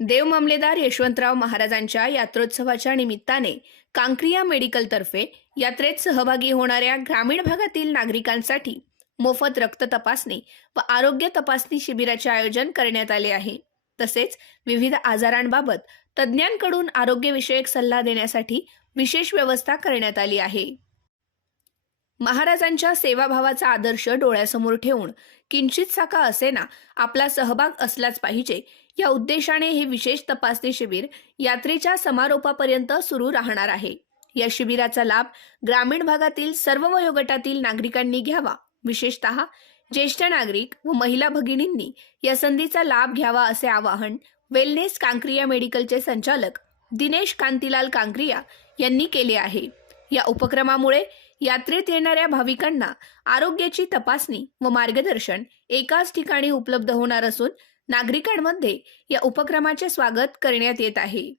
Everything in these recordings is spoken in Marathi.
देव मामलेदार यशवंतराव महाराजांच्या यात्रोत्सवाच्या निमित्ताने कांक्रिया मेडिकलतर्फे यात्रेत सहभागी होणाऱ्या ग्रामीण भागातील नागरिकांसाठी मोफत रक्त तपासणी व आरोग्य तपासणी शिबिराचे आयोजन करण्यात आले आहे. तसेच विविध आजारांबाबत तज्ज्ञांकडून आरोग्यविषयक सल्ला देण्यासाठी विशेष व्यवस्था करण्यात आली आहे. महाराजांच्या सेवाभावाचा आदर्श डोळ्यासमोर ठेवून किंचित साका असेना आपला सहभाग असलाच पाहिजे या उद्देशाने हे विशेष तपासणी शिबिर यात्रेच्या समारोपापर्यंत सुरू राहणार आहे. या शिबिराचा लाभ ग्रामीण भागातील सर्व वयोगटातील नागरिकांनी घ्यावा. विशेषतः ज्येष्ठ नागरिक व महिला भगिनींनी या संधीचा लाभ घ्यावा असे आवाहन वेलनेस कांक्रिया मेडिकलचे संचालक दिनेश कांतीलाल कांक्रिया यांनी केले आहे. या उपक्रमामुळे यात्रेत येणाऱ्या भाविकांना आरोग्याची तपासणी व मार्गदर्शन एकाच ठिकाणी उपलब्ध होणार असून नागरिकांमध्ये या उपक्रमाचे स्वागत करण्यात येत आहे.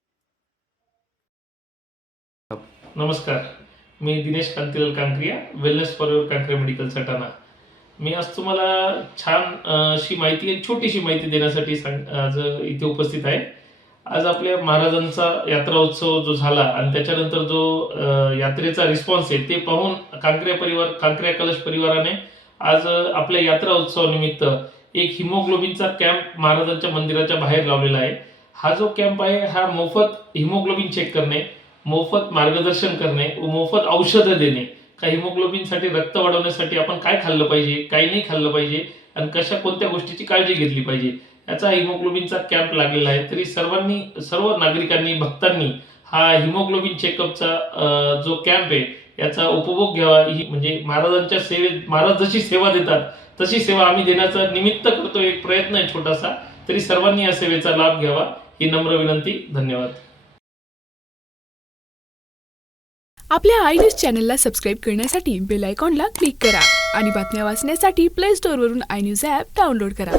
नमस्कार. मी Dinesh Kantilal Kankriya wellness for Kankriya medical Satana. मी आज तुम्हाला छान अशी माहिती एक छोटीशी माहिती देण्यासाठी सांग आज इथे उपस्थित आहे. आज आपल्या महाराजांचा यात्रा उत्सव जो झाला आणि त्याच्यानंतर जो यात्रेचा रिस्पॉन्स आहे ते पाहून कांक्रिया परिवार कांकऱ्या कलश परिवाराने आज आपल्या यात्रा उत्सवानिमित्त एक हिमोग्लोबिनचा कॅम्प महाराजांच्या मंदिराच्या बाहेर लावलेला आहे. हा जो कॅम्प आहे हा मोफत हिमोग्लोबिन चेक करणे मोफत मार्गदर्शन करणे व मोफत औषधं देणे का हिमोग्लोबिनसाठी रक्त वाढवण्यासाठी आपण काय खाल्लं पाहिजे काय नाही खाल्लं पाहिजे आणि कशा कोणत्या गोष्टीची काळजी घेतली पाहिजे याचा हिमोग्लोबिनचा कॅम्प लागलेला आहे. तरी सर्वांनी सर्व नागरिकांनी भक्तांनी हा हिमोग्लोबिन चेकअपचा जो कॅम्प आहे याचा उपभोग घ्यावा. ही म्हणजे महाराजांच्या सेवेत महाराज जशी सेवा देतात तशी सेवा आम्ही देण्याचा निमित्त करतो. एक प्रयत्न आहे छोटासा. तरी सर्वांनी या सेवेचा लाभ घ्यावा. ही नम्र विनंती. धन्यवाद. आपल्या आय न्यूज चॅनलला सबस्क्राईब करण्यासाठी बेल आयकॉनला क्लिक करा आणि बातम्या वाचण्यासाठी प्ले स्टोअरवरून आय न्यूज ॲप डाउनलोड करा.